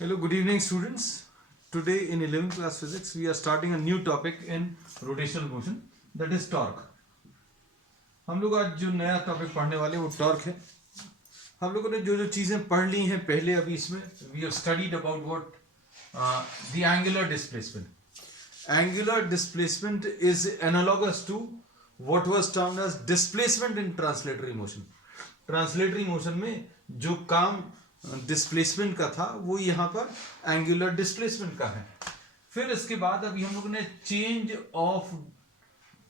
Hello, good evening, students. Today in 11th class physics, we are starting a new topic in rotational motion, that is torque. हम लोग आज जो नया topic पढ़ने वाले वो टॉर्क है. हम लोगों ने जो जो चीजें पढ़ ली हैं पहले अभी इसमें we have studied about what the angular displacement. Angular displacement is analogous to what was termed as displacement in translatory motion. Translatory motion में जो काम डिस्प्लेसमेंट का था वो यहाँ पर एंगुलर डिस्प्लेसमेंट का है. फिर इसके बाद अभी हम लोगों ने change of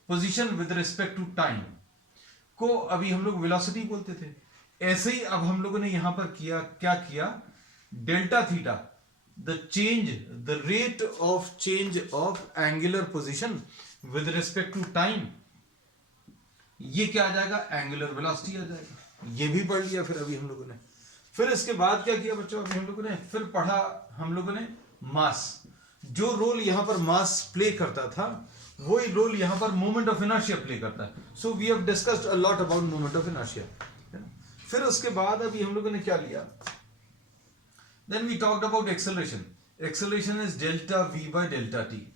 position with respect to time को अभी हम लोग वेलोसिटी बोलते थे. ऐसे ही अब हम लोगों ने यहां पर क्या किया delta theta, the rate of change of angular position with respect to time, ये क्या आ जाएगा, एंगुलर वेलोसिटी आ जाएगा. ये भी पढ़ लिया फिर अभी हम लोगों ने. फिर इसके बाद क्या किया बच्चों, अभी हम लोगों ने फिर पढ़ा हम लोगों ने मास. जो रोल यहां पर मास प्ले करता था वही रोल यहां पर मोमेंट ऑफ इनर्शिया प्ले करता है. So we have discussed a lot about moment of inertia. फिर उसके बाद अभी हम लोगों ने क्या लिया, then we talked about acceleration. Acceleration is delta v by delta t,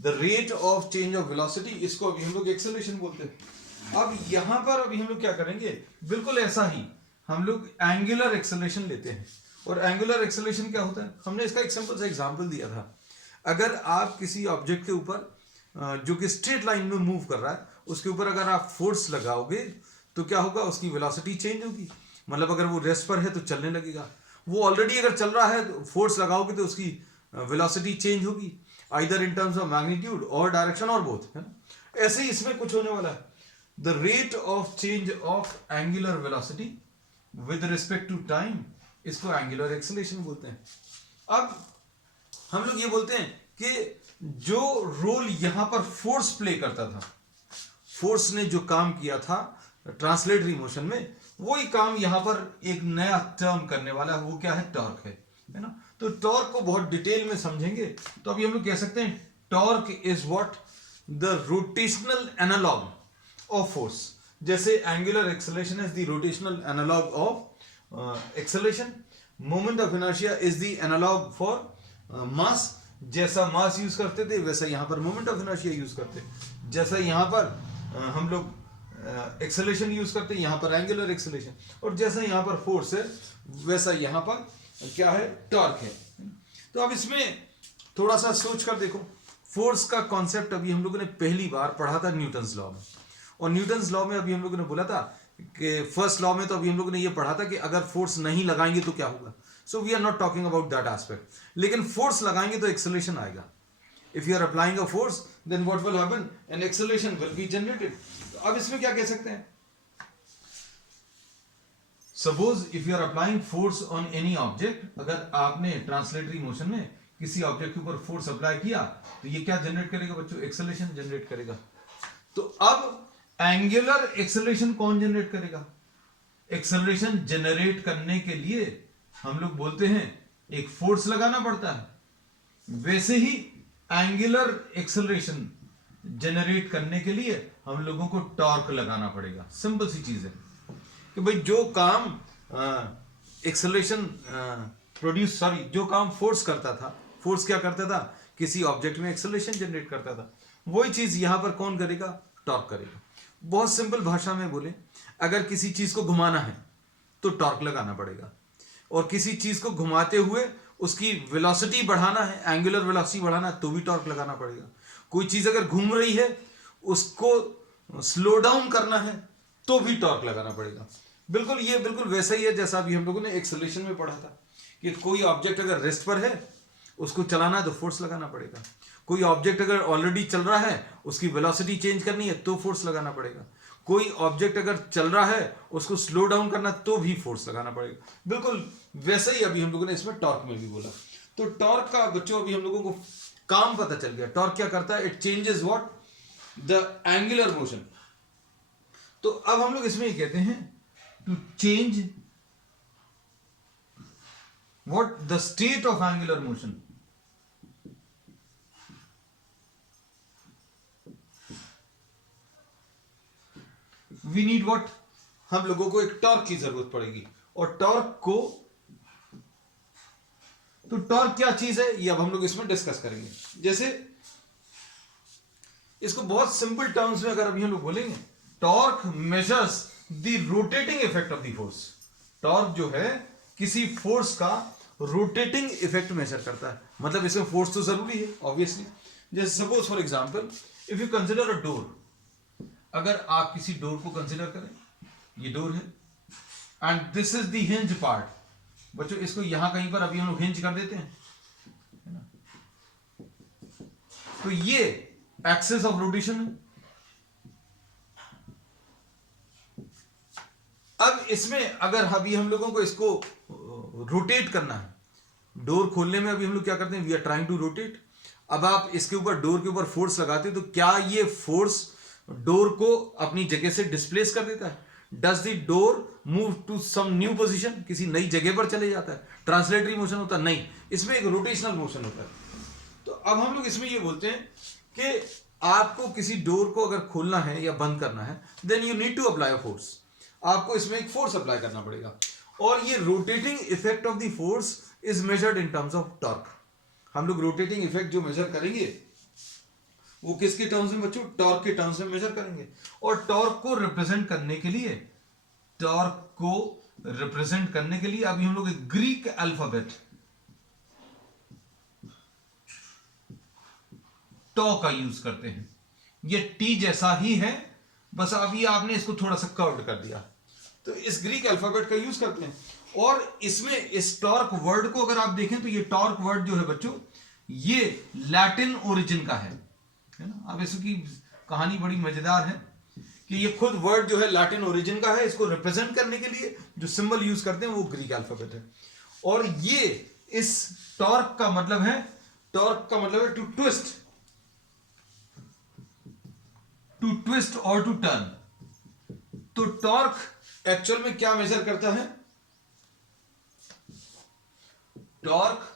the rate of change of velocity, इसको अभी हम लोग एक्सेलरेशन बोलते हैं. अब यहां पर अभी हम लोग क्या करेंगे, बिल्कुल ऐसा ही हम लोग एंगुलर एक्सेलरेशन लेते हैं. और एंगुलर एक्सेलरेशन क्या होता है, हमने इसका एक सिंपल सा एग्जांपल दिया था. अगर आप किसी ऑब्जेक्ट के ऊपर जो कि स्ट्रेट लाइन में मूव कर रहा है उसके ऊपर अगर आप फोर्स लगाओगे तो क्या होगा, उसकी वेलोसिटी चेंज होगी. मतलब अगर वो रेस्ट पर है तो चलने लगेगा. वो ऑलरेडी अगर चल रहा है तो फोर्स लगाओगे तो उसकी वेलोसिटी चेंज होगी, either in terms of magnitude और डायरेक्शन और बोथ, है ना. ऐसे ही इसमें कुछ होने वाला है. The rate of change of angular velocity with respect to time, इसको एंगुलर एक्सेलरेशन बोलते हैं. अब हम लोग ये बोलते हैं कि जो रोल यहां पर फोर्स प्ले करता था, फोर्स ने जो काम किया था ट्रांसलेटरी मोशन में, वही काम यहां पर एक नया टर्म करने वाला है, वो क्या है, टॉर्क है ना. तो टॉर्क को बहुत डिटेल में समझेंगे तो अभी हम लोग कह सकते हैं torque is what, the rotational analogue of force. जैसे angular acceleration is the rotational analogue of acceleration, moment of inertia is the analogue for mass. जैसा मास यूज करते थे वैसा यहां पर मोमेंट ऑफ इनर्शिया यूज करते. जैसा यहां पर हम लोग एक्सेलरेशन यूज करते हैं यहां पर एंगुलर एक्सेलरेशन, और जैसा यहां पर फोर्स है वैसा यहां पर क्या है, टॉर्क है. तो अब इसमें थोड़ा सा सोच कर देखो. फोर्स का कॉन्सेप्ट अभी हम लोगों ने पहली बार पढ़ा था न्यूटन्स लॉ में. और न्यूटन्स लॉ में अभी हम लोगों ने बोला था कि फर्स्ट लॉ में तो अभी हम लोगों ने ये पढ़ा था कि अगर फोर्स नहीं लगाएंगे तो क्या होगा. So we are not talking about that aspect. लेकिन फोर्स लगाएंगे तो एक्सेलरेशन आएगा. If you are applying a force then what will happen, an acceleration will be generated. तो अब इसमें क्या कह सकते हैं, suppose if you are applying force on any object, अगर आपने ट्रांसलेटरी मोशन में किसी ऑब्जेक्ट के ऊपर फोर्स अप्लाई किया तो ये क्या जनरेट करेगा बच्चों, एक्सेलरेशन जनरेट करेगा. तो अब एंगुलर एक्सेलरेशन कौन जनरेट करेगा, एक्सेलरेशन जनरेट करने के लिए हम लोग बोलते हैं एक फोर्स लगाना पड़ता है. वैसे ही एंगुलर एक्सेलरेशन जनरेट करने के लिए हम लोगों को टॉर्क लगाना पड़ेगा. सिंपल सी चीज है कि भाई जो काम एक्सेलरेशन प्रोड्यूस जो काम फोर्स करता था, फोर्स क्या करता था, किसी ऑब्जेक्ट में एक्सेलरेशन जनरेट करता था, वही चीज यहां पर कौन करेगा, टॉर्क करेगा. बहुत सिंपल भाषा में बोले, अगर किसी चीज को घुमाना है तो टॉर्क लगाना पड़ेगा, और किसी चीज को घुमाते हुए उसकी वेलोसिटी बढ़ाना है, एंगुलर वेलोसिटी बढ़ाना है तो भी टॉर्क लगाना पड़ेगा. कोई चीज अगर घूम रही है उसको स्लो डाउन करना है तो भी टॉर्क लगाना पड़ेगा. बिल्कुल ये बिल्कुल वैसा ही है जैसा अभी हम लोगों ने एक्सेलरेशन में पढ़ा था कि कोई ऑब्जेक्ट अगर रेस्ट पर है उसको चलाना है तो फोर्स लगाना पड़ेगा. कोई ऑब्जेक्ट अगर ऑलरेडी चल रहा है उसकी वेलोसिटी चेंज करनी है तो फोर्स लगाना पड़ेगा. कोई ऑब्जेक्ट अगर चल रहा है उसको स्लो डाउन करना तो भी फोर्स लगाना पड़ेगा. बिल्कुल वैसे ही अभी हम लोगों ने इसमें टॉर्क में भी बोला. तो टॉर्क का बच्चों अभी हम लोगों को काम पता चल गया. टॉर्क क्या करता है, it changes what, the angular motion. तो अब हम लोग इसमें ये कहते हैं to change what, the state of angular motion. We need what, हम लोगों को एक टॉर्क की जरूरत पड़ेगी. और टॉर्क को तो टॉर्क क्या चीज है ये अब हम लोग इसमें डिस्कस करेंगे। जैसे इसको बहुत सिंपल टर्म्स में अगर अभी हम लोग बोलेंगे, torque measures the rotating effect of the force. Torque जो है किसी फोर्स का रोटेटिंग इफेक्ट मेजर करता है, मतलब इसमें फोर्स तो जरूरी है ऑब्वियसली। जैसे suppose for example if you consider a door, अगर आप किसी डोर को कंसीडर करें, ये डोर है and this is the hinge part. बच्चों इसको यहां कहीं पर अभी हम लोग हिंज कर देते हैं, है ना? तो ये एक्सिस ऑफ रोटेशन है। अब इसमें अगर अभी हम लोगों को इसको रोटेट करना है, डोर खोलने में अभी हम लोग क्या करते हैं, we are trying to rotate. अब आप इसके ऊपर डोर के ऊपर फोर्स लगाते हो तो क्या ये फोर्स डोर को अपनी जगह से डिस्प्लेस कर देता है? Does the door move to some new position, किसी नई जगह पर चले जाता है? ट्रांसलेटरी मोशन होता है? नहीं, इसमें एक रोटेशनल मोशन होता है। तो अब हम लोग इसमें ये बोलते हैं कि आपको किसी डोर को अगर खोलना है या बंद करना है, then you need to apply a force. आपको इसमें एक फोर्स अप्लाई करना पड़ेगा, और ये rotating effect of the force is measured in terms of torque. हम लोग रोटेटिंग इफेक्ट जो मेजर करेंगे वो किसके टर्म्स में बच्चों? टॉर्क के टर्म्स में मेजर करेंगे। और टॉर्क को रिप्रेजेंट करने के लिए, टॉर्क को रिप्रेजेंट करने के लिए अभी हम लोग एक ग्रीक अल्फाबेट टॉ का यूज करते हैं। ये टी जैसा ही है, बस अभी आपने इसको थोड़ा सा कर्व्ड कर दिया। तो इस ग्रीक अल्फाबेट का यूज करते हैं, और इसमें इस टॉर्क वर्ड को अगर आप देखें तो ये टॉर्क वर्ड जो है बच्चों, ये लैटिन ओरिजिन का है ना? अब इसकी कहानी बड़ी मजेदार है कि ये खुद वर्ड जो है लैटिन ओरिजिन का है। इसको रिप्रेजेंट करने के लिए जो सिंबल यूज करते हैं वो ग्रीक अल्फाबेट है। और ये इस टॉर्क का मतलब है, टॉर्क का मतलब है टू ट्विस्ट, टू ट्विस्ट और टू टर्न। तो टॉर्क एक्चुअल में क्या मेजर करता है? टॉर्क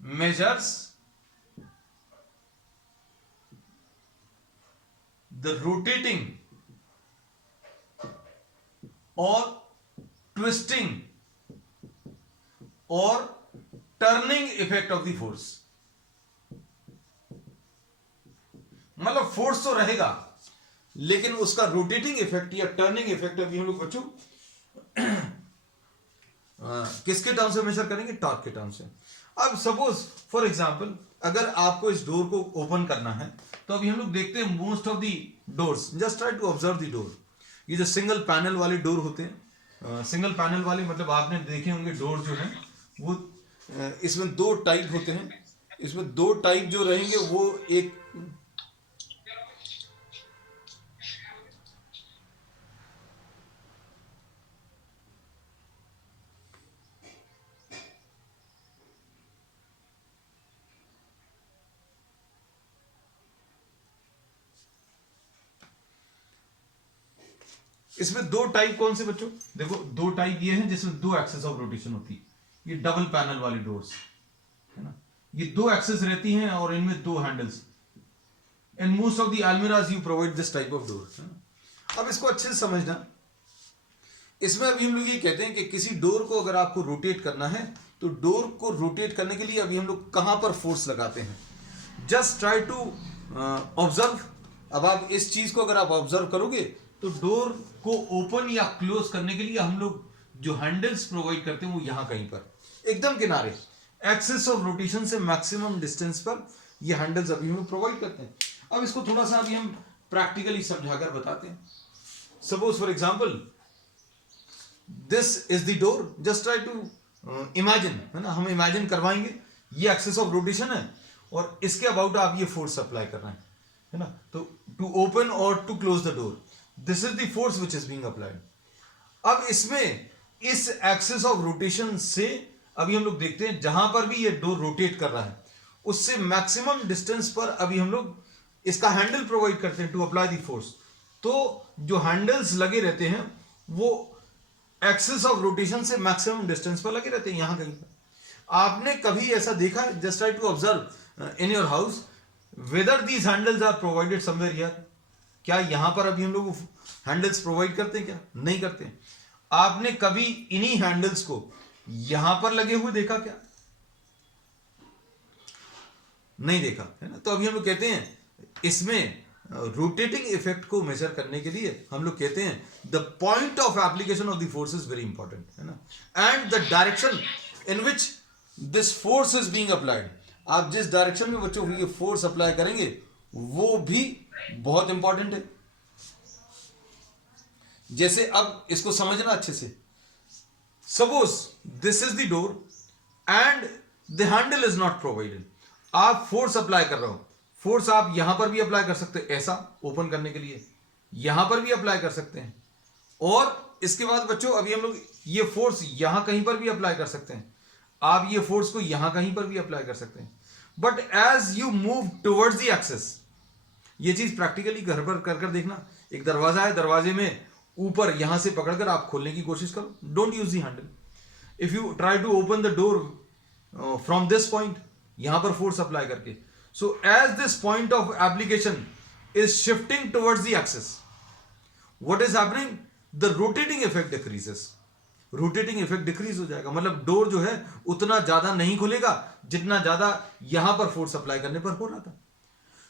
मेजर्स द रोटेटिंग और ट्विस्टिंग और turning effect of the force. मतलब फोर्स तो रहेगा, लेकिन उसका रोटेटिंग इफेक्ट या टर्निंग इफेक्ट अभी हम लोग बच्चों किसके टर्म से मेजर करेंगे? टॉर्क के टर्म से। अब सपोज फॉर एग्जांपल अगर आपको इस डोर को ओपन करना है, तो अभी हम लोग देखते हैं most of the doors, just try to observe the door. ये जो सिंगल पैनल वाले डोर होते हैं, सिंगल पैनल वाले मतलब आपने देखे होंगे डोर जो है वो, इसमें दो टाइप होते हैं। इसमें दो टाइप जो रहेंगे वो एक इसमें दो टाइप कौन से बच्चों? देखो दो टाइप ये हैं जिसमें दो एक्सेस ऑफ रोटेशन होती है। ये डबल पैनल वाली डोर्स है ना, ये दो एक्सेस रहती हैं और इनमें दो handles. In most of the almirahs you provide this type of door. अब इसको अच्छे से समझना, इसमें अभी हम लोग ये कहते हैं कि किसी डोर को अगर आपको रोटेट करना है, तो डोर को रोटेट करने के लिए अभी हम लोग कहां पर फोर्स लगाते हैं? Just try to observe. अब आप इस चीज को अगर आप ऑब्जर्व करोगे तो डोर को ओपन या क्लोज करने के लिए हम लोग जो हैंडल्स प्रोवाइड करते हैं वो यहां कहीं पर एकदम किनारे, एक्सिस ऑफ रोटेशन से मैक्सिमम डिस्टेंस पर ये हैंडल्स अभी हम लोग प्रोवाइड करते हैं। अब इसको थोड़ा सा अभी हम प्रैक्टिकली समझाकर बताते हैं। Suppose for example this is the door, just try to imagine, है ना, हम इमेजिन करवाएंगे ये एक्सिस ऑफ रोटेशन है और इसके अबाउट आप ये फोर्स अप्लाई कर रहे हैं, है ना। तो टू ओपन और to close the door, this is the force which is being applied. अब इसमें इस एक्सिस ऑफ रोटेशन से अभी हम लोग देखते हैं जहां पर भी ये डोर रोटेट कर रहा है उससे मैक्सिमम डिस्टेंस पर अभी हम लोग इसका हैंडल प्रोवाइड करते हैं टू अप्लाई द फोर्स। तो जो हैंडल्स लगे रहते हैं वो एक्सिस ऑफ रोटेशन से मैक्सिमम डिस्टेंस पर लगे रहते हैं यहां कहीं पर। आपने कभी ऐसा देखा? Just try to observe in your house whether these handles are provided somewhere here. क्या यहां पर अभी हम लोग हैंडल्स प्रोवाइड करते हैं? क्या नहीं करते? आपने कभी इन्हीं हैंडल्स को यहां पर लगे हुए देखा क्या? नहीं देखा है ना। तो अभी हम लोग कहते हैं इसमें रोटेटिंग इफेक्ट को मेजर करने के लिए हम लोग कहते हैं the point of application of the force is very important, है ना, and the direction in which this force is being applied. आप जिस डायरेक्शन में बच्चों ये फोर्स अप्लाई करेंगे वो भी बहुत इंपॉर्टेंट है। जैसे अब इसको समझना अच्छे से, suppose this is the door and the handle is not provided. आप फोर्स अप्लाई कर रहे हो, फोर्स आप यहां पर भी अप्लाई कर सकते हैं ऐसा ओपन करने के लिए, यहां पर भी अप्लाई कर सकते हैं, और इसके बाद बच्चों अभी हम लोग ये फोर्स यहां कहीं पर भी अप्लाई कर सकते हैं। आप ये फोर्स को यहां कहीं पर भी अप्लाई कर सकते हैं, but as you move towards the axis, ये चीज प्रैक्टिकली घर पर कर देखना। एक दरवाजा है, दरवाजे में ऊपर यहां से पकड़कर आप खोलने की कोशिश करो, don't use the handle. If you try to open the door from this point, यहां पर फोर्स अप्लाई करके, so as this point of application is shifting towards the axis, what is happening, the rotating effect decreases. Rotating effect decrease हो जाएगा, मतलब door जो है उतना ज्यादा नहीं खुलेगा जितना ज्यादा यहां पर फोर्स अप्लाई करने पर हो रहा था।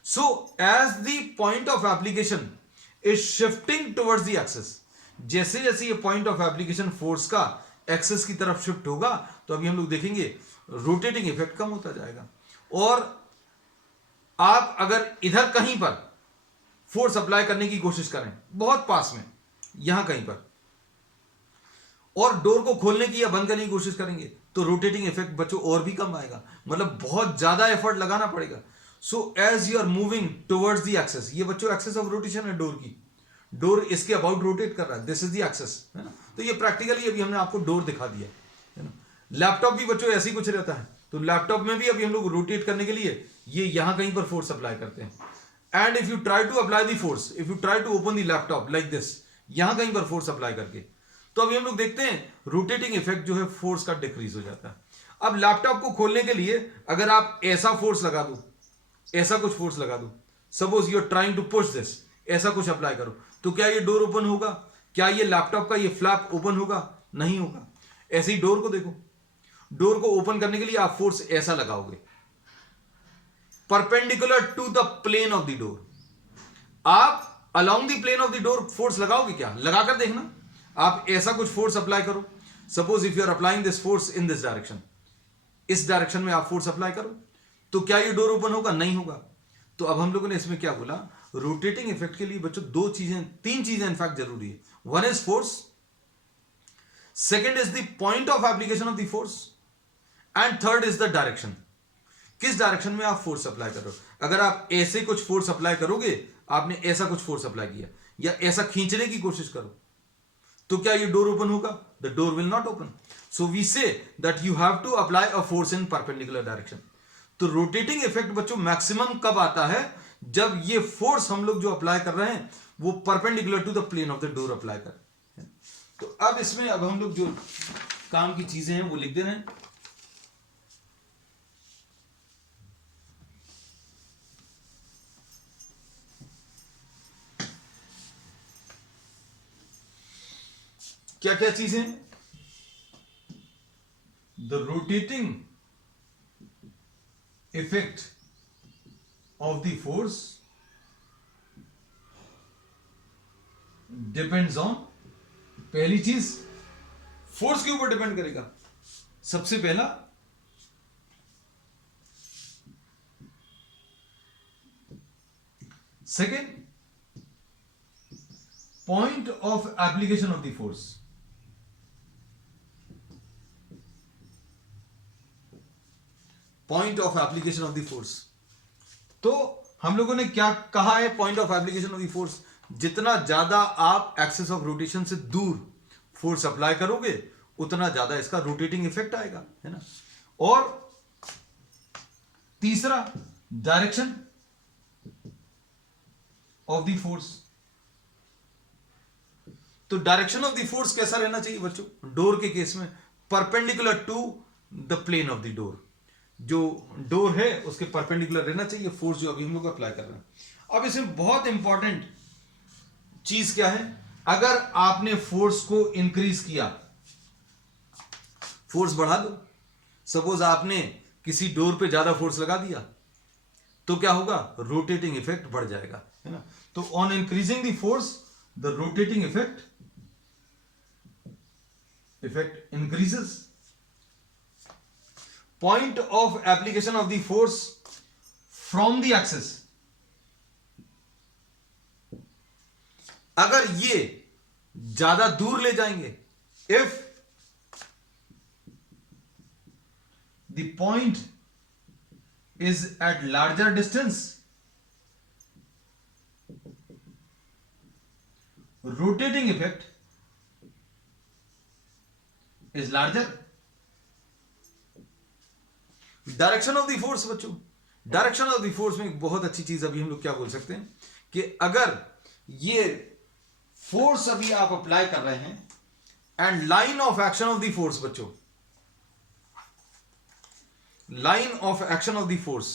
So as the point of application is shifting towards the axis, जैसे जैसे ये पॉइंट ऑफ एप्लीकेशन फोर्स का एक्सेस की तरफ शिफ्ट होगा तो अभी हम लोग देखेंगे रोटेटिंग इफेक्ट कम होता जाएगा। और आप अगर इधर कहीं पर फोर्स अप्लाई करने की कोशिश करें बहुत पास में, यहां कहीं पर, और डोर को खोलने की या बंद करने की कोशिश करेंगे तो रोटेटिंग इफेक्ट बच्चों और भी कम आएगा, मतलब बहुत ज्यादा एफर्ट लगाना पड़ेगा। So as you are moving towards the axis, ये बच्चों एक्सेस ऑफ रोटेशन है डोर की, डोर इसके अबाउट रोटेट कर रहा है, दिस इज द एक्सेस, है ना। तो ये प्रैक्टिकली अभी हमने आपको डोर दिखा दिया, है ना। लैपटॉप भी बच्चों ऐसे ही कुछ रहता है, तो लैपटॉप में भी अभी हम लोग रोटेट करने के लिए ये यहां कहीं पर फोर्स अप्लाई करते हैं, and if you try to apply the force, if you try to open the laptop like this, यहां कहीं पर फोर्स अप्लाई करके, तो अभी हम लोग देखते हैं रोटेटिंग इफेक्ट जो है फोर्स का डिक्रीज हो जाता है। अब लैपटॉप को खोलने के लिए अगर आप ऐसा फोर्स लगा दो, ऐसा कुछ फोर्स लगा दो, suppose you are trying to push this, ऐसा कुछ अप्लाई करो, तो क्या ये डोर ओपन होगा? क्या ये लैपटॉप का ये फ्लैप ओपन होगा? नहीं होगा। ऐसे ही डोर को देखो, डोर को ओपन करने के लिए आप फोर्स ऐसा लगाओगे perpendicular to the plane of the door. आप along the plane of the door force लगाओगे क्या? लगाकर देखना। आप ऐसा कुछ फोर्स अप्लाई करो, suppose if you are applying this force in this direction, इस डायरेक्शन में आप फोर्स अप्लाई करो, तो क्या ये डोर ओपन होगा? नहीं होगा। तो अब हम लोगों ने इसमें क्या बोला, रोटेटिंग इफेक्ट के लिए बच्चों दो चीजें, तीन चीजें इनफैक्ट जरूरी है। One is force, second is the point of application of the force, and third is the direction. किस डायरेक्शन में आप फोर्स अप्लाई कर रहे हो? अगर आप ऐसे कुछ फोर्स अप्लाई करोगे, आपने ऐसा कुछ फोर्स अप्लाई किया या ऐसा खींचने की कोशिश करो, तो क्या ये डोर ओपन होगा? The door will not open. So we say that you have to apply a force in perpendicular direction. तो रोटेटिंग इफेक्ट बच्चों मैक्सिमम कब आता है? जब ये फोर्स हम लोग जो अप्लाई कर रहे हैं वो perpendicular to the plane of the door apply कर रहे हैं। तो अब इसमें अब हम लोग जो काम की चीजें हैं वो लिख दे रहे हैं। क्या क्या चीजें? The rotating effect of the force depends on, पहली चीज फोर्स के ऊपर डिपेंड करेगा। सबसे पहला second, point of application of the force. Point of application of the force. तो हम लोगों ने क्या कहा है? Point of application of the force, जितना ज्यादा आप एक्सिस ऑफ रोटेशन से दूर फोर्स अप्लाई करोगे उतना ज्यादा इसका रोटेटिंग इफेक्ट आएगा, है ना। और तीसरा, डायरेक्शन ऑफ द फोर्स। तो डायरेक्शन ऑफ द फोर्स कैसा रहना चाहिए बच्चों? डोर के केस में perpendicular to the plane of the door, जो डोर है उसके परपेंडिकुलर रहना चाहिए फोर्स जो अभी हम लोग अप्लाई कर रहे हैं। अब इसमें बहुत इंपॉर्टेंट चीज क्या है? अगर आपने फोर्स को इंक्रीज किया, फोर्स बढ़ा दो, सपोज आपने किसी डोर पे ज्यादा फोर्स लगा दिया तो क्या होगा, रोटेटिंग इफेक्ट बढ़ जाएगा, है ना। तो on increasing the force the rotating effect increases. Point of application of the force from the axis. अगर ये ज्यादा दूर ले जाएंगे, if the point is at larger distance, rotating effect is larger. Direction of the force बच्चों, direction of the force में एक बहुत अच्छी चीज अभी हम लोग क्या बोल सकते हैं कि अगर ये फोर्स अभी आप अप्लाई कर रहे हैं and line of action of the force बच्चों, line of action of the force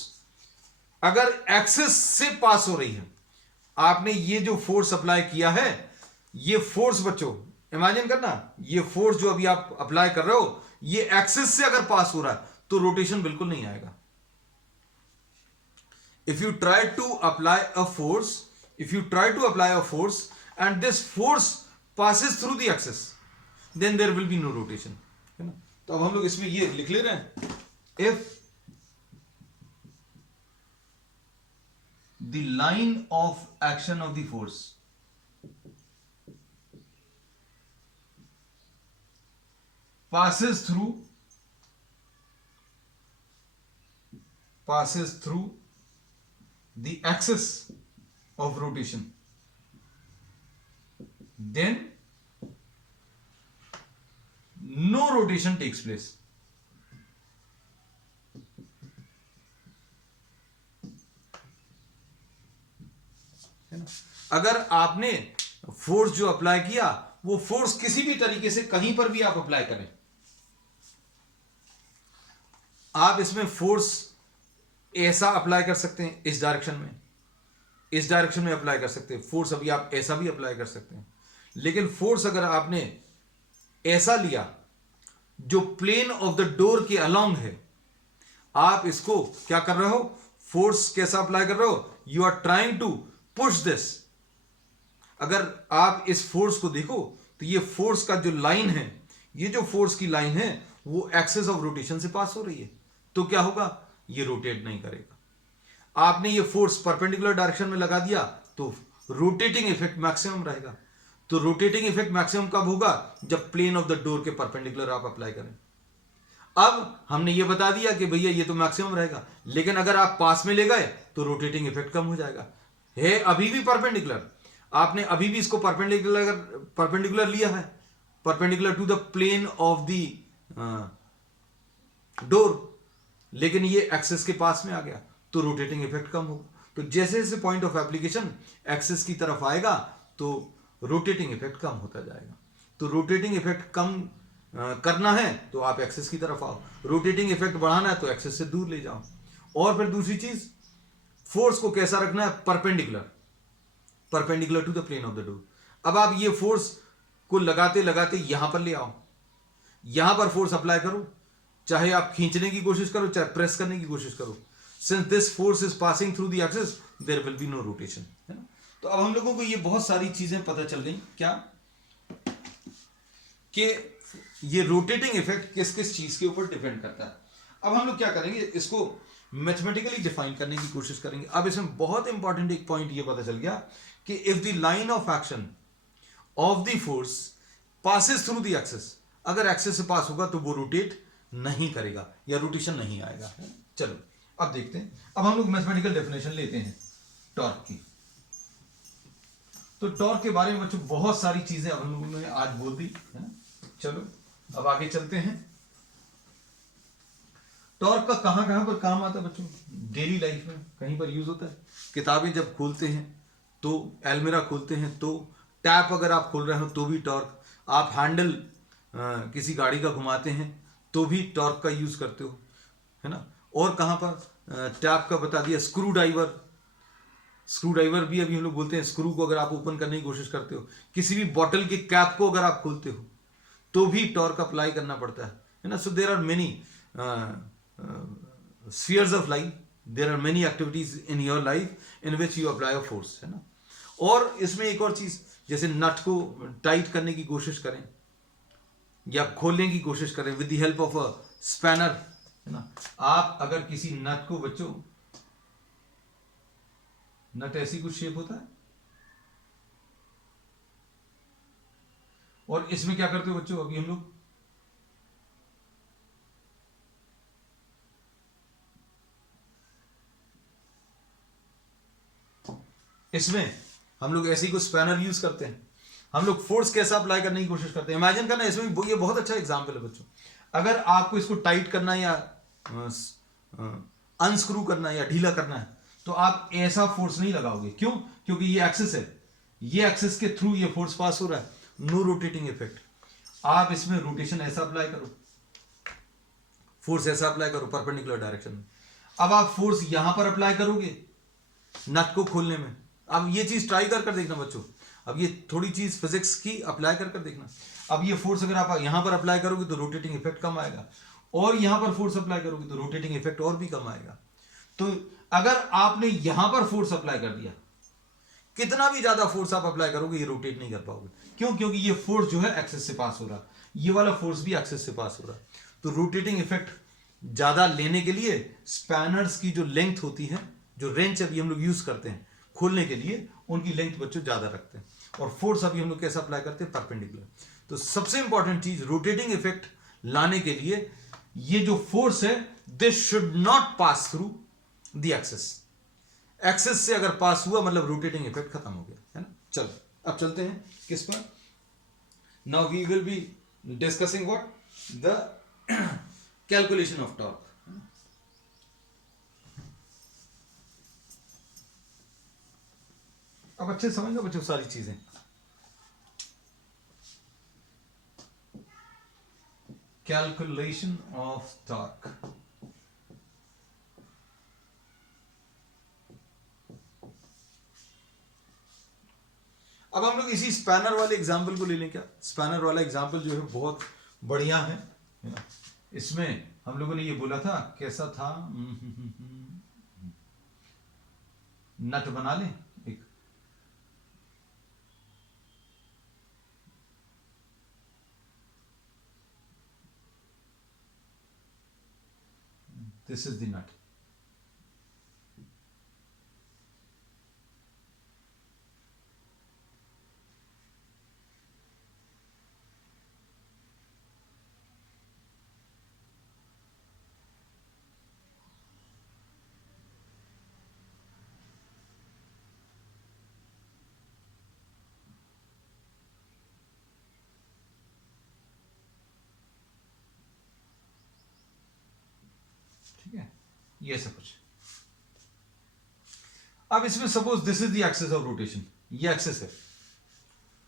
अगर एक्सिस से पास हो रही है, आपने ये जो फोर्स अप्लाई किया है, ये फोर्स बच्चों इमेजिन करना, ये फोर्स जो अभी आप अप्लाई कर रहे हो ये एक्सिस से अगर पास हो रहा है तो रोटेशन बिल्कुल नहीं आएगा. If you try to apply a force and this force passes through the axis, then there will be no rotation, है ना. तो अब हम लोग इसमें ये लिख ले रहे हैं, if the line of action of the force passes through the axis of rotation, then no rotation takes place. अगर आपने फोर्स जो अप्लाई किया वो फोर्स किसी भी तरीके से कहीं पर भी आप अप्लाई करें, आप इसमें फोर्स ऐसा अप्लाई कर सकते हैं, इस डायरेक्शन में अप्लाई कर सकते हैं फोर्स, अभी आप ऐसा भी अप्लाई कर सकते हैं. लेकिन फोर्स अगर आपने ऐसा लिया जो प्लेन ऑफ द डोर के अलोंग है, आप इसको क्या कर रहे हो, फोर्स कैसा अप्लाई कर रहे हो, you are trying to push this. अगर आप इस फोर्स को देखो तो ये फोर्स का जो लाइन है, ये जो फोर्स की लाइन है वो एक्सिस ऑफ रोटेशन से पास हो रही है, तो क्या होगा, ये रोटेट नहीं करेगा. आपने ये फोर्स परपेंडिकुलर डायरेक्शन में लगा दिया तो रोटेटिंग इफेक्ट मैक्सिमम रहेगा. तो रोटेटिंग इफेक्ट मैक्सिमम कब होगा, जब प्लेन ऑफ द डोर के परपेंडिकुलर आप अप्लाई करें. अब हमने ये बता दिया कि भैया ये तो मैक्सिमम रहेगा, लेकिन अगर आप पास में ले गए तो रोटेटिंग इफेक्ट कम हो जाएगा. है अभी भी परपेंडिकुलर, आपने अभी भी इसको परपेंडिकुलर लिया है, perpendicular to the plane of the door, लेकिन ये एक्सिस के पास में आ गया तो रोटेटिंग इफेक्ट कम होगा. तो जैसे जैसे पॉइंट ऑफ एप्लीकेशन एक्सिस की तरफ आएगा तो रोटेटिंग इफेक्ट कम होता जाएगा. तो रोटेटिंग इफेक्ट कम करना है तो आप एक्सिस की तरफ आओ, रोटेटिंग इफेक्ट बढ़ाना है तो एक्सिस से दूर ले जाओ. और फिर दूसरी चीज, फोर्स को कैसा रखना है, perpendicular to the plane of the door. अब आप ये फोर्स को लगाते लगाते यहां पर ले आओ, यहां पर फोर्स अप्लाई करो, चाहे आप खींचने की कोशिश करो चाहे प्रेस करने की कोशिश करो. Since this force is passing through the axis there will be no rotation, है ना. तो अब हम लोगों को ये बहुत सारी चीजें पता चल गई, क्या कि ये रोटेटिंग इफेक्ट किस किस चीज के ऊपर डिपेंड करता है. अब हम लोग क्या करेंगे, इसको मैथमेटिकली डिफाइन करने की कोशिश करेंगे. अब इसमें बहुत इंपॉर्टेंट एक पॉइंट ये पता चल गया कि if the line of action of the force passes through the axis, अगर एक्सिस से पास होगा तो वो रोटेट नहीं करेगा या रोटेशन नहीं आएगा. चलो अब देखते हैं. अब हम लोग मैथमेटिकल डेफिनेशन लेते हैं टॉर्क की. तो टॉर्क के बारे में बच्चों बहुत सारी चीजें अब हम लोगों ने आज बोल दी, है ना. चलो अब आगे चलते हैं. टॉर्क का कहां कहां पर काम आता है बच्चों, डेली लाइफ में कहीं पर यूज होता है. किताबें जब खोलते हैं तो, एल्मेरा खोलते हैं तो, टैप अगर आप खोल रहे हो तो भी टॉर्क, आप हैंडल किसी गाड़ी का घुमाते हैं तो भी टॉर्क का यूज करते हो, है ना. और कहां पर, टैप का बता दिया, स्क्रू ड्राइवर भी अभी हम लोग बोलते हैं. स्क्रू को अगर आप ओपन करने की कोशिश करते हो, किसी भी बॉटल के कैप को अगर आप खोलते हो तो भी टॉर्क अप्लाई करना पड़ता है ना. So there are many spheres of life, there are many activities in your life in which you apply a force, है ना। और इसमें एक और चीज, जैसे नट को टाइट करने की कोशिश करें या खोलने की कोशिश करें with the help of a spanner, है ना। आप अगर किसी नट को, बच्चों नट ऐसी कुछ शेप होता है, और इसमें क्या करते हो बच्चों, अभी हम लोग इसमें हम लोग ऐसे ही कुछ स्पैनर यूज करते हैं। हम लोग फोर्स कैसा अप्लाई करने की कोशिश करते हैं, इमेजिन करना। इसमें ये बहुत अच्छा एग्जांपल है बच्चों। अगर आपको इसको टाइट करना है या अनस्क्रू करना है या ढीला करना है, तो आप ऐसा फोर्स नहीं लगाओगे। क्यों? क्योंकि ये एक्सिस है, ये एक्सिस के थ्रू ये फोर्स पास हो रहा है, नो रोटेटिंग इफेक्ट। आप इसमें रोटेशन ऐसा अप्लाई करो, फोर्स ऐसा अप्लाई करो परपेंडिकुलर डायरेक्शन में। अब आप फोर्स यहां पर अप्लाई करोगे नट को खोलने में। अब ये चीज ट्राई कर देखना बच्चों। अब ये थोड़ी चीज फिजिक्स की अप्लाई कर देखना। अब ये फोर्स अगर आप यहां पर अप्लाई करोगे तो रोटेटिंग इफेक्ट कम आएगा, और यहां पर फोर्स अप्लाई करोगे तो रोटेटिंग इफेक्ट और भी कम आएगा। तो अगर आपने यहां पर फोर्स अप्लाई कर दिया, कितना भी ज्यादा फोर्स आप अप्लाई करोगे ये रोटेट नहीं कर पाओगे। क्यों? क्योंकि ये फोर्स जो है एक्सिस से पास हो रहा, ये वाला फोर्स भी एक्सिस से पास हो रहा। तो रोटेटिंग इफेक्ट ज्यादा लेने के लिए स्पैनर्स की जो लेंथ होती है, जो रेंच अभी हम लोग यूज करते हैं खोलने के लिए, उनकी लेंथ बच्चों ज्यादा रखते हैं। और फोर्स अभी हम लोग कैसा अप्लाई करते हैं, परपेंडिकुलर। तो सबसे इंपॉर्टेंट चीज रोटेटिंग इफेक्ट लाने के लिए, ये जो फोर्स है this should not pass through the axis. Axis से अगर पास हुआ मतलब रोटेटिंग इफेक्ट खत्म हो गया, है ना। चलो अब चलते हैं किस पर। Now we will be discussing what, the calculation of torque. अब अच्छे समझ लो बच्चों सारी चीजें। Calculation of torque. अब हम लोग इसी स्पैनर वाले एग्जाम्पल को ले लें क्या। स्पैनर वाला एग्जाम्पल जो है बहुत बढ़िया है ना। इसमें हम लोगों ने ये बोला था, कैसा था, नट बना लें एक, दिस इज द नट। ठीक है, ये सब कुछ। अब इसमें suppose this is the axis of rotation, ये एक्सिस है,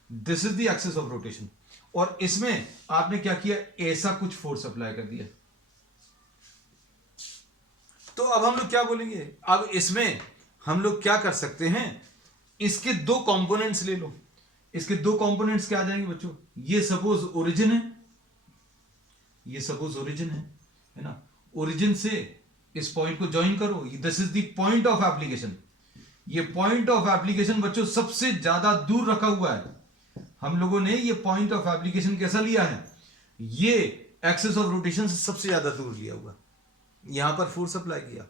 this is the axis of rotation, और इसमें आपने क्या किया, ऐसा कुछ फोर्स अप्लाई कर दिया। तो अब हम लोग क्या बोलेंगे, अब इसमें हम लोग क्या कर सकते हैं, इसके दो कंपोनेंट्स ले लो। इसके दो कंपोनेंट्स क्या आ जाएंगे बच्चों, ये सपोज ओरिजिन है, ये सपोज ओरिजिन है ना। ओरिजिन से इस पॉइंट को ज्वाइन करो, this is the point of application. ये पॉइंट ऑफ एप्लीकेशन बच्चों सबसे ज्यादा दूर रखा हुआ है। हम लोगों ने ये पॉइंट ऑफ एप्लीकेशन कैसा लिया है, ये एक्सिस ऑफ रोटेशन से सबसे ज्यादा दूर लिया हुआ, यहां पर फोर्स अप्लाई किया।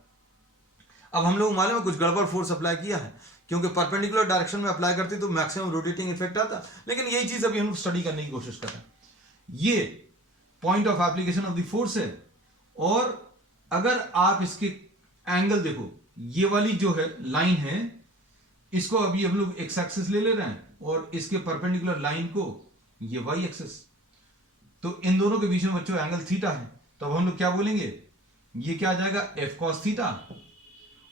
अब हम लोग मालूम है कुछ गड़बड़ फोर्स अप्लाई किया है, क्योंकि परपेंडिकुलर डायरेक्शन में अप्लाई करते तो मैक्सिमम रोटेटिंग इफेक्ट आता। लेकिन यही चीज अभी हम लोग स्टडी करने की कोशिश कर रहे हैं। ये point of application of the force है, और अगर आप इसके एंगल देखो, ये वाली जो है लाइन है, इसको अभी हम लोग एक्स एक्सिस ले रहे हैं, और इसके परपेंडिकुलर लाइन को ये वाई एक्सिस। तो इन दोनों के बीच में बच्चों एंगल थीटा है। तो अब हम लोग क्या बोलेंगे, ये क्या आ जाएगा, एफ कॉस थीटा,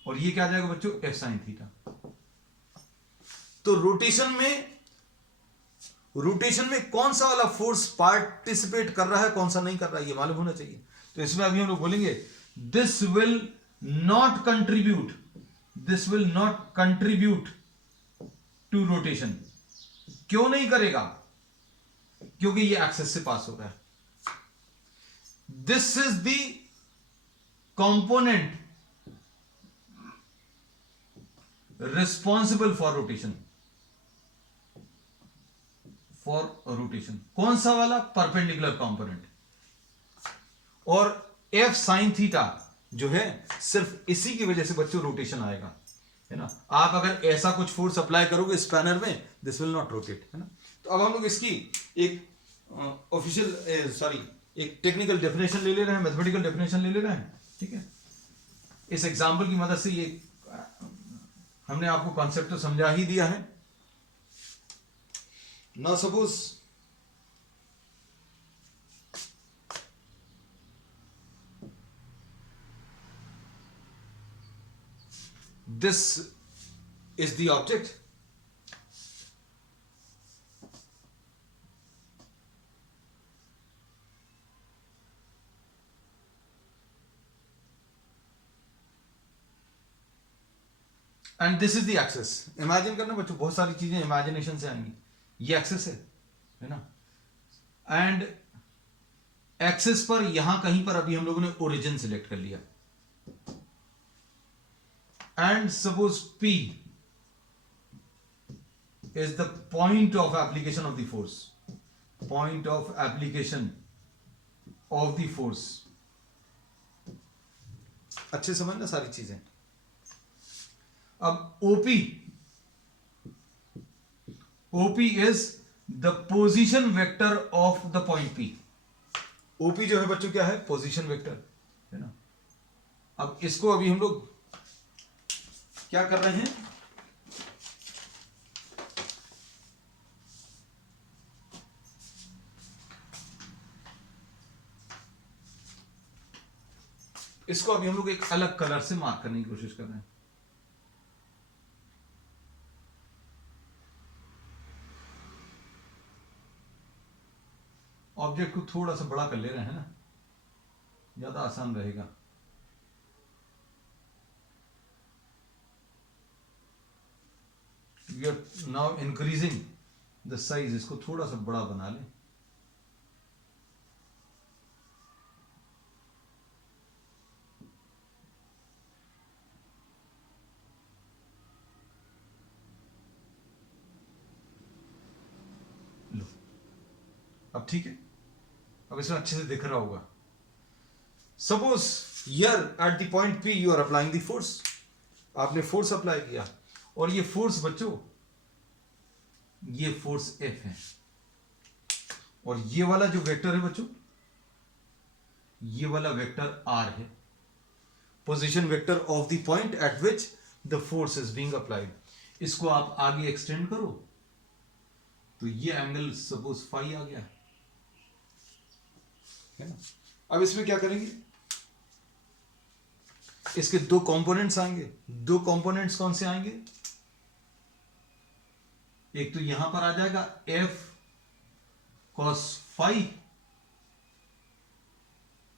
और ये क्या आ जाएगा बच्चों, एफ साइन थीटा। तो रोटेशन में कौन सा वाला फोर्स पार्टिसिपेट कर रहा है, कौन सा नहीं कर रहा है, ये मालूम होना चाहिए। तो इसमें अभी हम लोग बोलेंगे this will not contribute to rotation. क्यों नहीं करेगा, क्योंकि ये एक्सिस से पास हो रहा है। This is the component responsible for rotation, कौन सा वाला? Perpendicular component. और एफ साइन थीटा जो है सिर्फ इसी की वजह से बच्चों रोटेशन आएगा, है ना। आप अगर ऐसा कुछ फोर्स अप्लाई करोगे स्पैनर में, दिस विल नॉट रोटेट, है ना। तो अब हम लोग इसकी एक ऑफिशियल एक टेक्निकल डेफिनेशन ले ले रहे हैं, मैथमेटिकल डेफिनेशन ले ले रहे हैं, ठीक है। इस एग्जांपल की मदद से ये हमने आपको कॉन्सेप्ट तो समझा ही दिया है। Now suppose this is the object, and this is the axis। Imagine करना बच्चों, बहुत सारी चीजें इमेजिनेशन से आएंगी। ये एक्सिस है ना, एंड एक्सिस पर यहां कहीं पर अभी हम लोगों ने ओरिजिन सिलेक्ट कर लिया, and suppose P is the point of application of the force, point of application of the force। अच्छे समझना सारी चीजें। अब OP is the position vector of the point P। OP जो है बच्चों क्या है? पोजीशन वेक्टर, है ना। अब इसको अभी हम लोग क्या कर रहे हैं? इसको अभी हम लोग एक अलग कलर से मार्क करने की कोशिश कर रहे हैं। ऑब्जेक्ट को थोड़ा सा बड़ा कर ले रहे हैं ना, ज्यादा आसान रहेगा। We are now increasing the size, इसको थोड़ा सा बड़ा बना लें। लो, अब ठीक है, अब इसमें अच्छे से दिख रहा होगा। Suppose here at the point P you are applying the force. आपने फोर्स अप्लाई किया, और ये फोर्स बच्चों, ये फोर्स F है, और ये वाला जो वेक्टर है बच्चों, ये वाला वेक्टर R है, position vector of the point eight which the force is being applied. इसको आप आगे एक्सटेंड करो तो ये एंगल सपोज फाई आ गया, है ना। अब इसमें क्या करेंगे? इसके दो कंपोनेंट्स आएंगे। दो कंपोनेंट्स कौन से आएंगे? एक तो यहां पर आ जाएगा F cos फाई,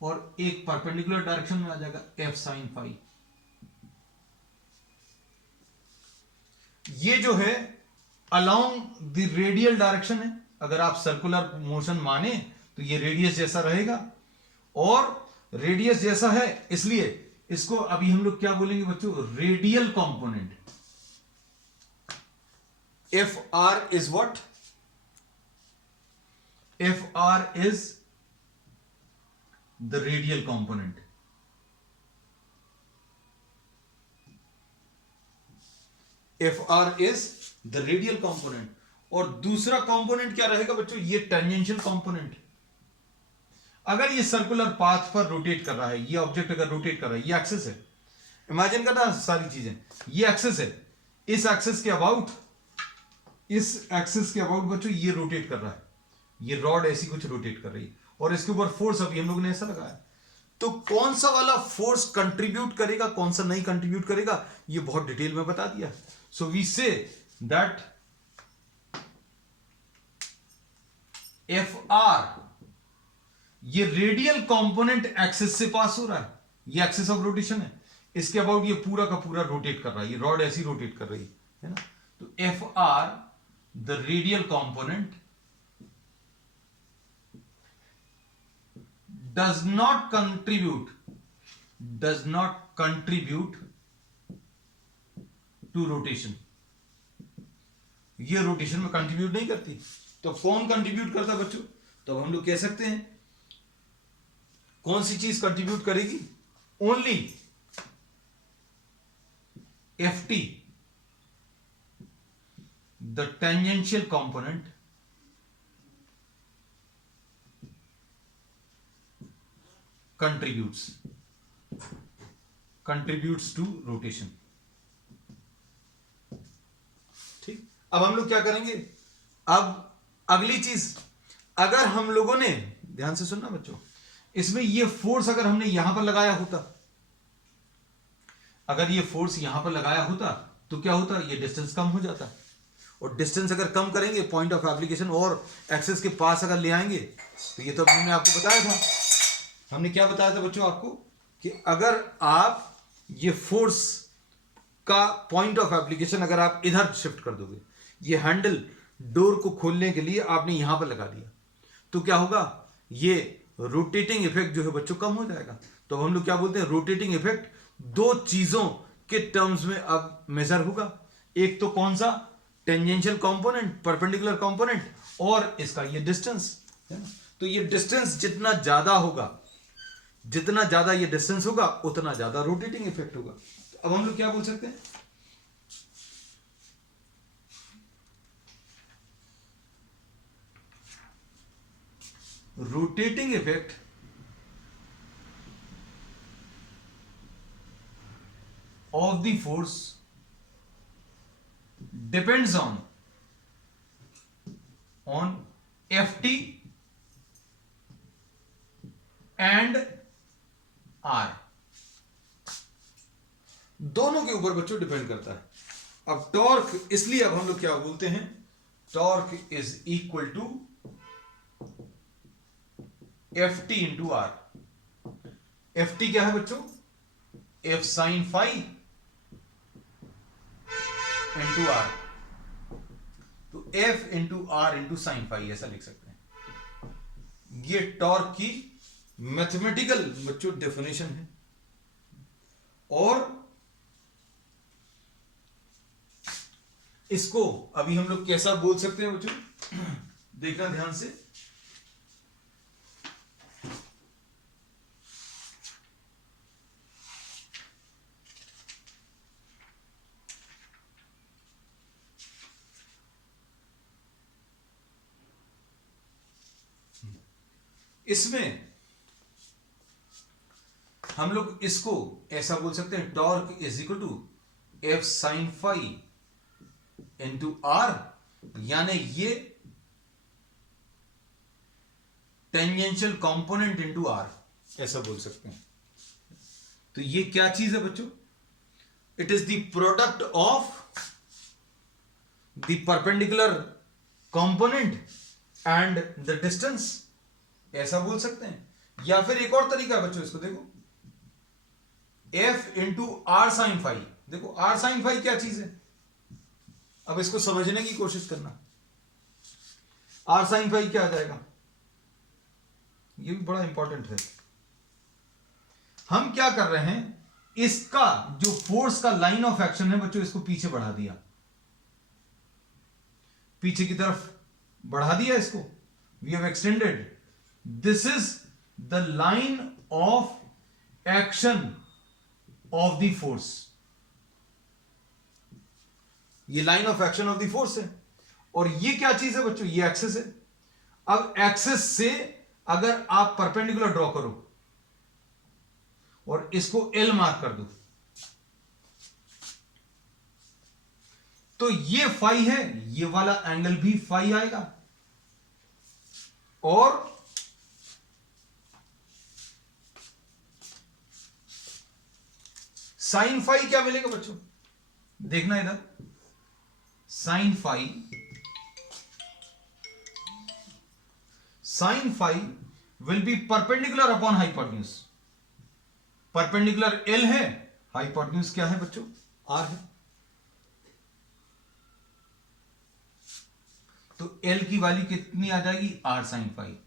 और एक परपेंडिकुलर डायरेक्शन में आ जाएगा F sin फाई। ये जो है अलोंग द रेडियल डायरेक्शन है। अगर आप सर्कुलर मोशन माने तो ये रेडियस जैसा रहेगा, और रेडियस जैसा है इसलिए इसको अभी हम लोग क्या बोलेंगे बच्चों? Radial component. FR is what? FR is the radial component। FR is the radial component। और दूसरा कंपोनेंट क्या रहेगा बच्चों? ये टेंजेंशियल कंपोनेंट। अगर ये सर्कुलर पाथ पर रोटेट कर रहा है, ये ऑब्जेक्ट अगर रोटेट कर रहा है, ये एक्सिस है, इमेजिन करना सारी चीजें, ये एक्सिस है, इस एक्सिस के अबाउट, इस एक्सिस के अबाउट बच्चों ये रोटेट कर रहा है, ये रॉड ऐसी कुछ रोटेट कर रही है, और इसके ऊपर फोर्स अभी हम लोगों ने ऐसा लगाया। तो कौन सा वाला फोर्स कंट्रीब्यूट करेगा, कौन सा नहीं कंट्रीब्यूट करेगा, ये बहुत डिटेल में बता दिया। So we say that FR, ये रेडियल कंपोनेंट एक्सिस से पास हो रहा है, ये एक्सिस ऑफ रोटेशन है, इसके अबाउट ये पूरा का पूरा रोटेट कर रहा है, ये रॉड ऐसी रोटेट कर रही है ना। तो FR the radial component does not contribute to rotation, ये रोटेशन में कंट्रीब्यूट नहीं करती। तो कौन कंट्रीब्यूट करता बच्चों? तो हम लोग कह सकते हैं कौन सी चीज कंट्रीब्यूट करेगी? Only Ft, the tangential component contributes to rotation। ठीक, अब हम लोग क्या करेंगे? अब अगली चीज, अगर हम लोगों ने, ध्यान से सुनना बच्चों, इसमें ये फोर्स अगर हमने यहां पर लगाया होता, अगर ये फोर्स यहां पर लगाया होता तो क्या होता? ये डिस्टेंस कम हो जाता, और डिस्टेंस अगर कम करेंगे पॉइंट ऑफ एप्लीकेशन और एक्सेस के पास अगर ले आएंगे, तो ये तो हमने आपको बताया था, हमने क्या बताया था बच्चों आपको, कि अगर आप ये फोर्स का पॉइंट ऑफ एप्लीकेशन अगर आप इधर शिफ्ट कर दोगे, ये हैंडल डोर को खोलने के लिए आपने यहां पर लगा दिया, तो क्या होगा? ये रोटेटिंग इफेक्ट जो है बच्चों कम हो जाएगा। तो हम लोग क्या बोलते हैं? रोटेटिंग इफेक्ट दो चीजों के टर्म्स में अब मेजर होगा, एक तो कौन सा? टेंजेंशियल कंपोनेंट, परपेंडिकुलर कंपोनेंट, और इसका ये डिस्टेंस है ना। तो ये डिस्टेंस जितना ज्यादा होगा, जितना ज्यादा ये डिस्टेंस होगा, उतना ज्यादा रोटेटिंग इफेक्ट होगा। तो अब हम लोग क्या बोल सकते हैं? Rotating effect of the force depends on Ft and R, दोनों के ऊपर बच्चों डिपेंड करता है। अब टॉर्क, इसलिए अब हम लोग क्या बोलते हैं? Torque is equal to Ft into R. Ft क्या है बच्चों? F sin phi into R, तो F into R into sine phi ऐसा लिख सकते हैं। ये टॉर्क की मैथमेटिकल बच्चों डेफिनेशन है। और इसको अभी हम लोग कैसा बोल सकते हैं बच्चों? देखना ध्यान से, इसमें हम लोग इसको ऐसा बोल सकते हैं, torque is equal to F sine phi into R, यानी ये टेंजेंशियल कंपोनेंट इंटू आर, ऐसा बोल सकते हैं। तो ये क्या चीज है बच्चों? It is the product of the perpendicular component and the distance, ऐसा बोल सकते हैं। या फिर एक और तरीका है बच्चों, इसको देखो, F into R sine phi. देखो आर साइन फाई क्या चीज है, अब इसको समझने की कोशिश करना। आर साइन फाई क्या आ जाएगा? ये भी बड़ा इंपॉर्टेंट है। हम क्या कर रहे हैं, इसका जो फोर्स का लाइन ऑफ एक्शन है बच्चों, इसको पीछे बढ़ा दिया, पीछे की तरफ बढ़ा दिया इसको, we have extended. This is the line of action of the force, ये line of action of the force है। और ये क्या चीज है बच्चों? ये एक्सेस है। अब एक्सेस से अगर आप परपेंडिकुलर ड्रॉ करो और इसको एल मार्क कर दो, तो ये फाई है, ये वाला एंगल भी फाई आएगा। और साइन फाई क्या मिलेगा बच्चों? देखना इधर, sine phi, sine phi will be perpendicular upon hypotenuse. Perpendicular L है, हाइपोटेन्यूज क्या है बच्चों? आर है। तो एल की वैल्यू कितनी आ जाएगी? R sine phi.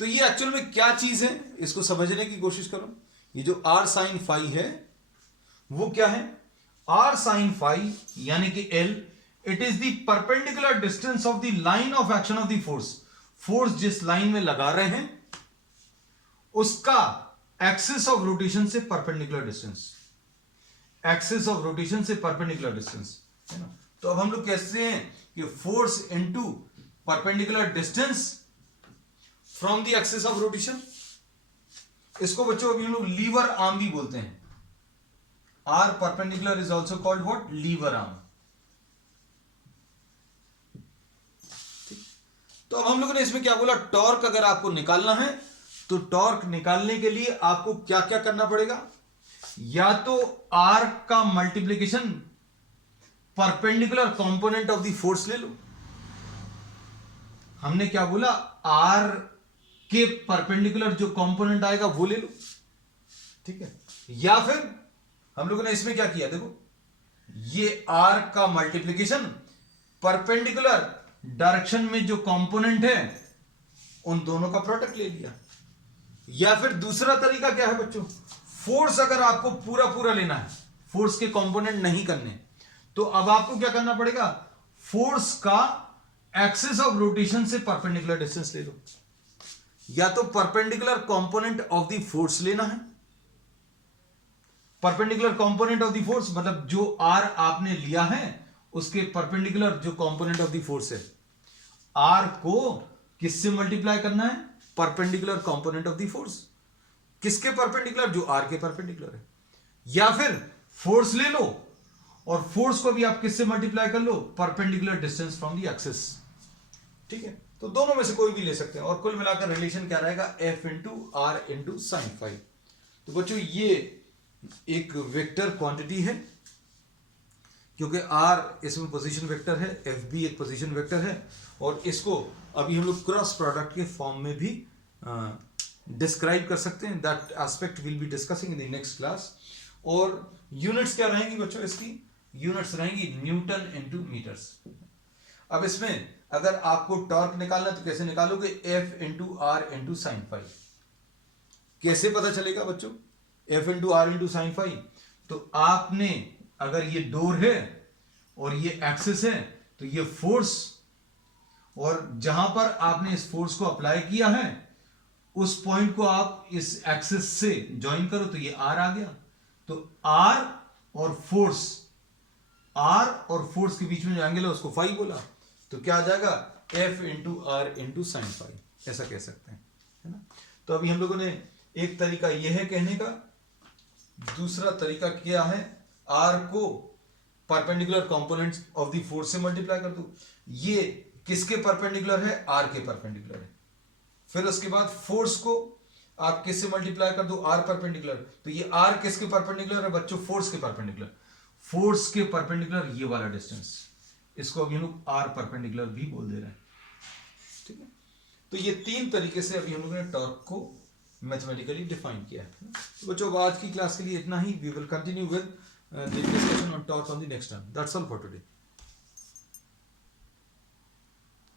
तो ये एक्चुअल में क्या चीज है, इसको समझने की कोशिश करो। ये जो आर साइन फाई है वो क्या है? r sin phi यानी कि l, it is the perpendicular distance of the line of action of the force. Force जिस लाइन में लगा रहे हैं उसका एक्सिस ऑफ रोटेशन से perpendicular distance, axis of rotation से परपेंडिकुलर डिस्टेंस, है ना। तो अब हम लोग कहते हैं कि force into perpendicular distance from the axis of rotation. इसको बच्चों अभी हम लोग लीवर आर्म भी बोलते हैं। R perpendicular is also called what, lever arm. तो अब हम लोगों ने इसमें क्या बोला, टॉर्क अगर आपको निकालना है तो टॉर्क निकालने के लिए आपको क्या क्या करना पड़ेगा, या तो आर का multiplication perpendicular component of the force ले लो। हमने क्या बोला, आर के परपेंडिकुलर जो कंपोनेंट आएगा वो ले लो, ठीक है। या फिर हम लोगों ने इसमें क्या किया, देखो ये आर का मल्टीप्लीकेशन परपेंडिकुलर डायरेक्शन में जो कंपोनेंट है उन दोनों का प्रोडक्ट ले लिया। या फिर दूसरा तरीका क्या है बच्चों, फोर्स अगर आपको पूरा पूरा लेना है, फोर्स के कंपोनेंट नहीं करने, तो अब आपको क्या करना पड़ेगा, फोर्स का एक्सिस ऑफ रोटेशन से परपेंडिकुलर डिस्टेंस ले लो। या तो perpendicular component of the force लेना है, perpendicular component of the force मतलब जो आर आपने लिया है उसके परपेंडिकुलर जो कंपोनेंट ऑफ द फोर्स है, आर को किससे मल्टीप्लाई करना है, perpendicular component of the force. किसके परपेंडिकुलर, जो आर के परपेंडिकुलर है। या फिर फोर्स ले लो और फोर्स को भी आप किससे मल्टीप्लाई कर लो, perpendicular distance from the axis, ठीक है। तो दोनों में से कोई भी ले सकते हैं और कुल मिलाकर रिलेशन क्या रहेगा, F into R into sine phi. तो बच्चों ये एक वेक्टर क्वांटिटी है, क्योंकि आर इसमें पोजीशन वेक्टर है, एफ भी एक पोजीशन वेक्टर है, और इसको अभी हम लोग क्रॉस प्रोडक्ट के फॉर्म में भी डिस्क्राइब कर सकते हैं। That aspect will be discussing in the next class. और यूनिट्स क्या रहेंगी बच्चों, इसकी यूनिट्स रहेंगी न्यूटन इंटू मीटर्स। अब इसमें अगर आपको टॉर्क निकालना है तो कैसे निकालोगे, F into R into sine phi. कैसे पता चलेगा बच्चों, F into R into sine phi, तो आपने अगर ये डोर है और ये एक्सिस है तो ये फोर्स, और जहां पर आपने इस फोर्स को अप्लाई किया है उस पॉइंट को आप इस एक्सिस से ज्वाइन करो तो ये आर आ गया। तो आर और फोर्स के बीच में जो एंगल है उसको फाई बोला, तो क्या आ जाएगा, F into R into sine phi, ऐसा कह सकते हैं, है ना। तो अभी हम लोगों ने एक तरीका यह है कहने का, दूसरा तरीका क्या है, आर को perpendicular components of the force से मल्टीप्लाई कर दो। ये किसके परपेंडिकुलर है, आर के परपेंडिकुलर है। फिर उसके बाद फोर्स को आप किससे मल्टीप्लाई कर दो, आर परपेंडिकुलर, तो ये आर किसके परपेंडिकुलर है बच्चों, फोर्स के परपेंडिकुलर। फोर्स के परपेंडिकुलर ये वाला डिस्टेंस, इसको अभी हम लोग आर परपेंडिकुलर भी बोल दे रहे हैं, ठीक है। तो ये तीन तरीके से अभी हम लोगों ने टॉर्क को मैथमेटिकली डिफाइन किया है। तो बच्चों आज की क्लास के लिए इतना ही। We will continue with the discussion on torque on the next time. That's all for today.